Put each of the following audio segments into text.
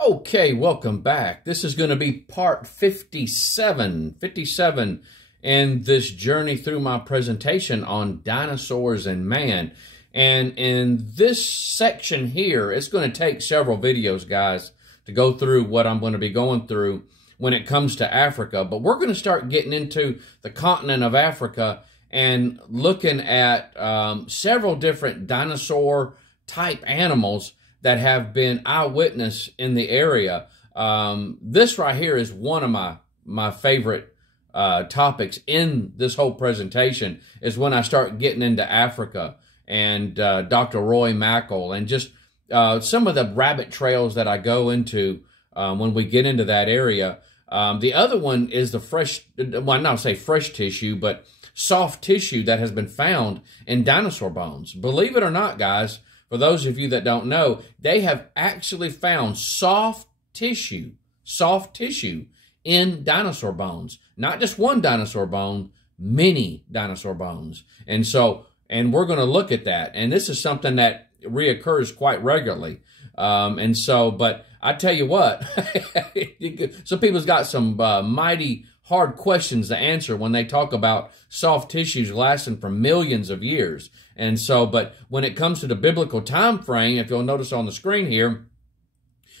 Okay, welcome back. This is going to be part 57 in this journey through my presentation on dinosaurs and man. And in this section here, it's going to take several videos, guys, to go through what I'm going to be going through when it comes to Africa. But we're going to start getting into the continent of Africa and looking at several different dinosaur-type animals that have been eyewitness in the area. This right here is one of my favorite topics in this whole presentation, is when I start getting into Africa and Dr. Roy Mackle and just some of the rabbit trails that I go into when we get into that area. The other one is the fresh, well, not say fresh tissue, but soft tissue that has been found in dinosaur bones. Believe it or not, guys, for those of you that don't know, they have actually found soft tissue in dinosaur bones. Not just one dinosaur bone, many dinosaur bones. And we're going to look at that. And this is something that reoccurs quite regularly. But I tell you what, some people's got some mighty hard questions to answer when they talk about soft tissues lasting for millions of years. But when it comes to the biblical time frame, if you'll notice on the screen here,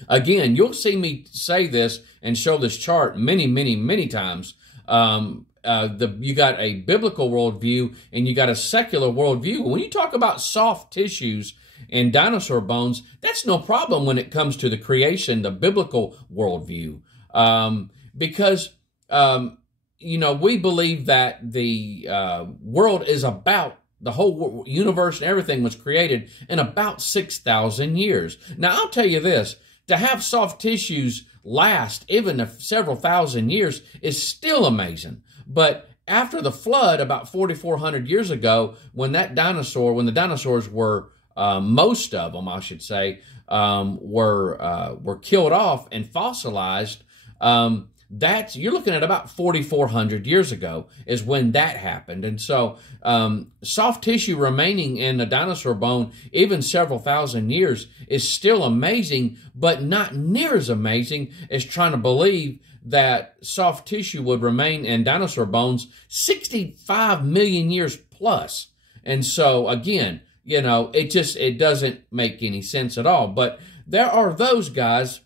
again, you'll see me say this and show this chart many, many, many times. You got a biblical worldview and you got a secular worldview. When you talk about soft tissues and dinosaur bones, that's no problem when it comes to the creation, the biblical worldview. Because we believe that the world is about, the whole universe and everything was created in about 6,000 years. Now, I'll tell you this, to have soft tissues last even several thousand years is still amazing. But after the flood, about 4,400 years ago, when the dinosaurs were, most of them, I should say, were killed off and fossilized, you're looking at about 4,400 years ago is when that happened. And so soft tissue remaining in a dinosaur bone, even several thousand years, is still amazing, but not near as amazing as trying to believe that soft tissue would remain in dinosaur bones 65 million years plus. And so, again, it doesn't make any sense at all. But there are those guys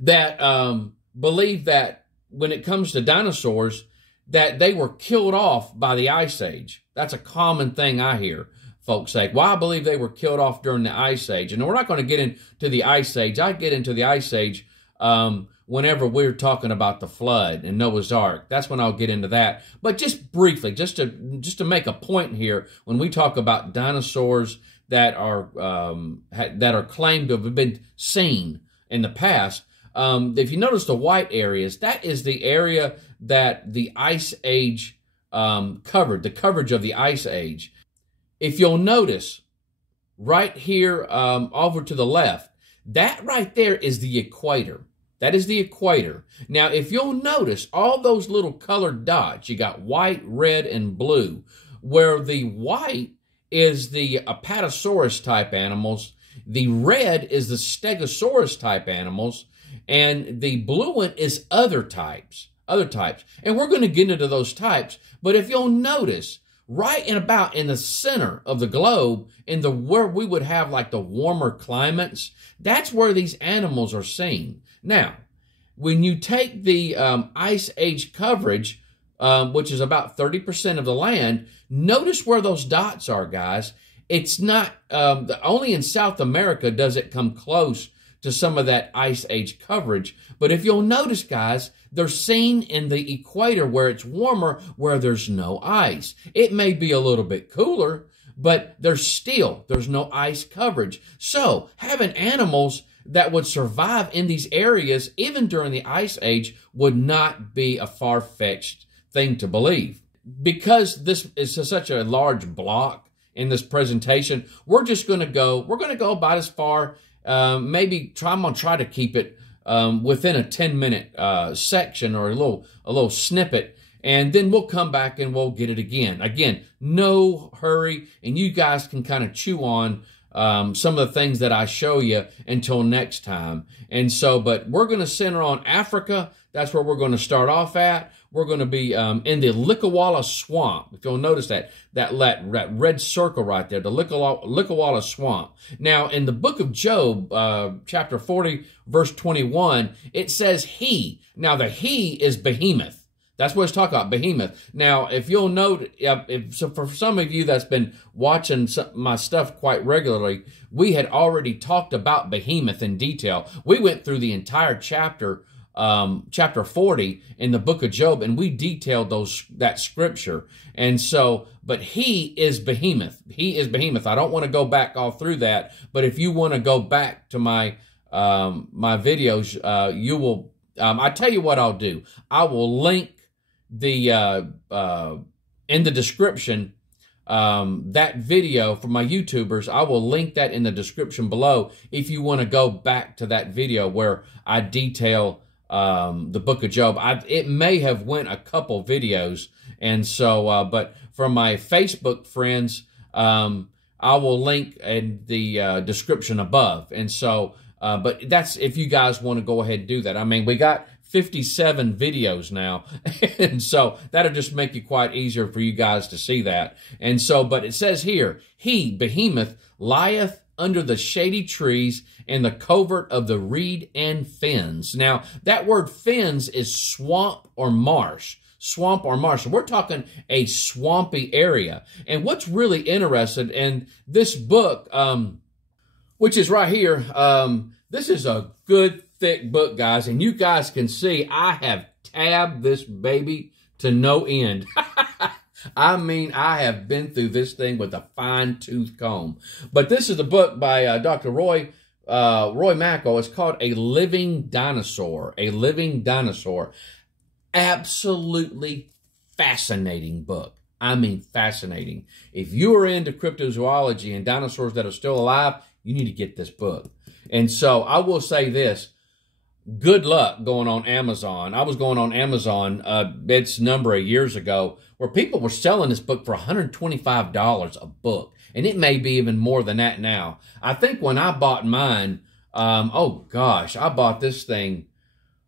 that believe that when it comes to dinosaurs, that they were killed off by the Ice Age. That's a common thing I hear folks say. Well, I believe they were killed off during the Ice Age. And we're not going to get into the Ice Age. I get into the Ice Age whenever we're talking about the flood and Noah's Ark. That's when I'll get into that. But just briefly, just to make a point here, when we talk about dinosaurs that are claimed to have been seen in the past, if you notice the white areas, that is the area that the Ice Age covered, the coverage of the Ice Age. If you'll notice, right here over to the left, that right there is the equator. That is the equator. Now, if you'll notice, all those little colored dots, you got white, red, and blue, where the white is the Apatosaurus-type animals, the red is the Stegosaurus-type animals, and the blue one is other types. And we're going to get into those types. But if you'll notice, right about in the center of the globe, where we would have like the warmer climates, that's where these animals are seen. Now, when you take the Ice Age coverage, which is about 30% of the land, notice where those dots are, guys. It's not, only in South America does it come close to some of that Ice Age coverage. But if you'll notice, guys, they're seen in the equator where it's warmer, where there's no ice. It may be a little bit cooler, but there's no ice coverage. So having animals that would survive in these areas, even during the Ice Age, would not be a far-fetched thing to believe. Because this is such a large block in this presentation, we're going to go about as far, I'm going to try to keep it within a 10-minute section or a little snippet. and then we'll come back and we'll get it again. Again, no hurry, and you guys can kind of chew on some of the things that I show you until next time. And so, but we're going to center on Africa. That's where we're going to start off at. We're going to be in the Likawala Swamp. If you'll notice that red circle right there, the Likawala Swamp. Now, in the book of Job, chapter 40, verse 21, it says he. Now, the he is Behemoth. That's what it's talking about, Behemoth. Now, if you'll note, so for some of you that's been watching my stuff quite regularly, we had already talked about Behemoth in detail. We went through the entire chapter 40 in the book of Job, and we detailed that scripture. And so, but he is Behemoth. He is Behemoth. I don't want to go back all through that, but if you want to go back to my videos, you will. I tell you what I'll do. I will link the in the description that video for my YouTubers. I will link that in the description below if you want to go back to that video where I detail the book of Job. It may have went a couple videos, and so but for my Facebook friends, I will link in the description above. And so but that's if you guys want to go ahead and do that. I mean, we got 57 videos now, and so that'll just make it quite easier for you guys to see that. And so, but it says here, he, Behemoth, lieth under the shady trees and the covert of the reed and fens. Now, that word fens is swamp or marsh. Swamp or marsh. So we're talking a swampy area. And what's really interesting in this book, which is right here, this is a good thick book, guys, and you guys can see I have tabbed this baby to no end. I mean, I have been through this thing with a fine-tooth comb. But this is the book by Dr. Roy Mackel. It's called A Living Dinosaur. A Living Dinosaur. Absolutely fascinating book. I mean, fascinating. If you are into cryptozoology and dinosaurs that are still alive, you need to get this book. And so I will say this. Good luck going on Amazon. I was going on Amazon, it's a number of years ago, where people were selling this book for $125 a book. And it may be even more than that now. I think when I bought mine, oh gosh, I bought this thing,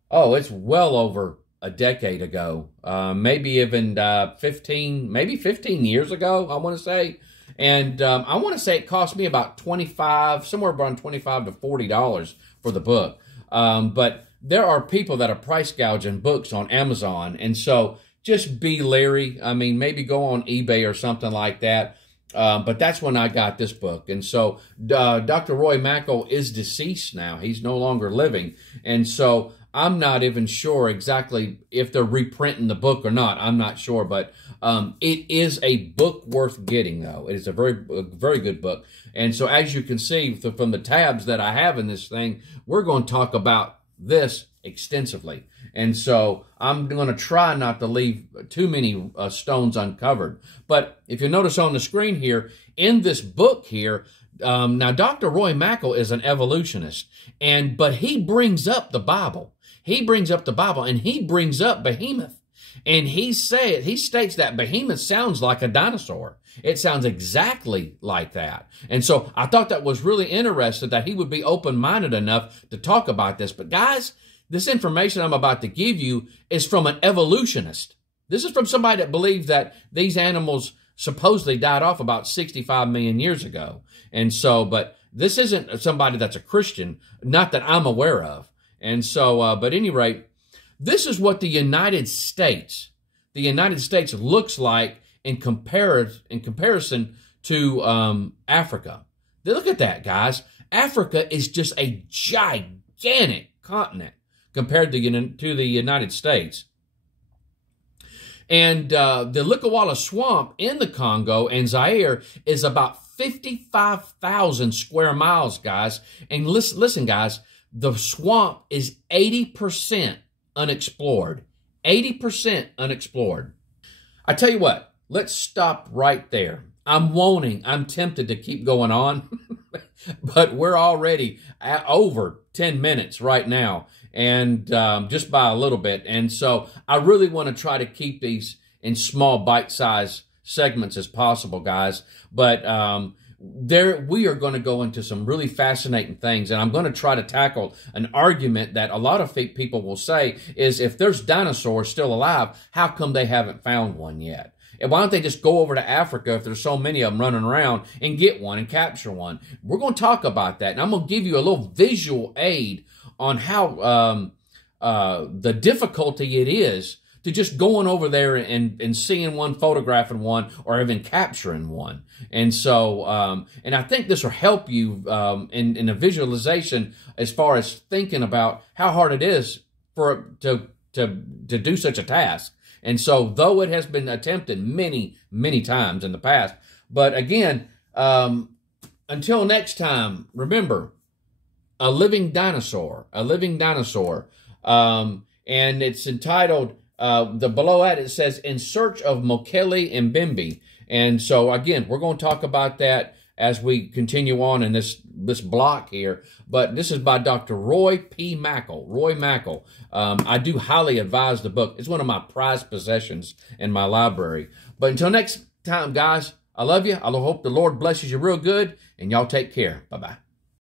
oh, it's well over a decade ago. Maybe even 15 years ago, I want to say. And I want to say it cost me about somewhere around $25 to $40 for the book. But there are people that are price gouging books on Amazon. And so just be leery. I mean, maybe go on eBay or something like that. But that's when I got this book. And so Dr. Roy Mackel is deceased now. He's no longer living. And so I'm not even sure exactly if they're reprinting the book or not. I'm not sure. But it is a book worth getting, though. It is a very good book. And so as you can see from the tabs that I have in this thing, we're going to talk about this extensively. And so I'm going to try not to leave too many stones uncovered. But if you notice on the screen here, in this book here, now Dr. Roy Mackel is an evolutionist, but he brings up the Bible. He brings up the Bible, and he brings up Behemoth. And he states that Behemoth sounds like a dinosaur. It sounds exactly like that. And so I thought that was really interesting that he would be open-minded enough to talk about this. But guys, this information I'm about to give you is from an evolutionist. This is from somebody that believes that these animals supposedly died off about 65 million years ago. And so, but this isn't somebody that's a Christian, not that I'm aware of. And so, but at any rate, this is what the United States looks like in comparison to Africa. Look at that, guys. Africa is just a gigantic continent compared to the United States. And the Likawala Swamp in the Congo and Zaire is about 55,000 square miles, guys. And listen, guys, the swamp is 80% unexplored. 80% unexplored. I tell you what, let's stop right there. I'm tempted to keep going on, but we're already at over 10 minutes right now. and just by a little bit. And so I really want to try to keep these in small bite-sized segments as possible, guys. But we are going to go into some really fascinating things, and I'm going to try to tackle an argument that a lot of people will say is, if there's dinosaurs still alive, how come they haven't found one yet? And why don't they just go over to Africa, if there's so many of them running around, and get one and capture one? We're going to talk about that, and I'm going to give you a little visual aid on how the difficulty it is to just going over there and seeing one, photographing one, or even capturing one. And so, and I think this will help you in a visualization as far as thinking about how hard it is to do such a task. And so, though it has been attempted many, many times in the past, but again, until next time, remember, a living dinosaur, and it's entitled, below that it says, In Search of Mokele Mbembe. And so again, we're going to talk about that as we continue on in this block here. But this is by Dr. Roy P. Mackle. Roy Mackle. I do highly advise the book. It's one of my prized possessions in my library. But until next time, guys, I love you. I hope the Lord blesses you real good, and y'all take care. Bye-bye.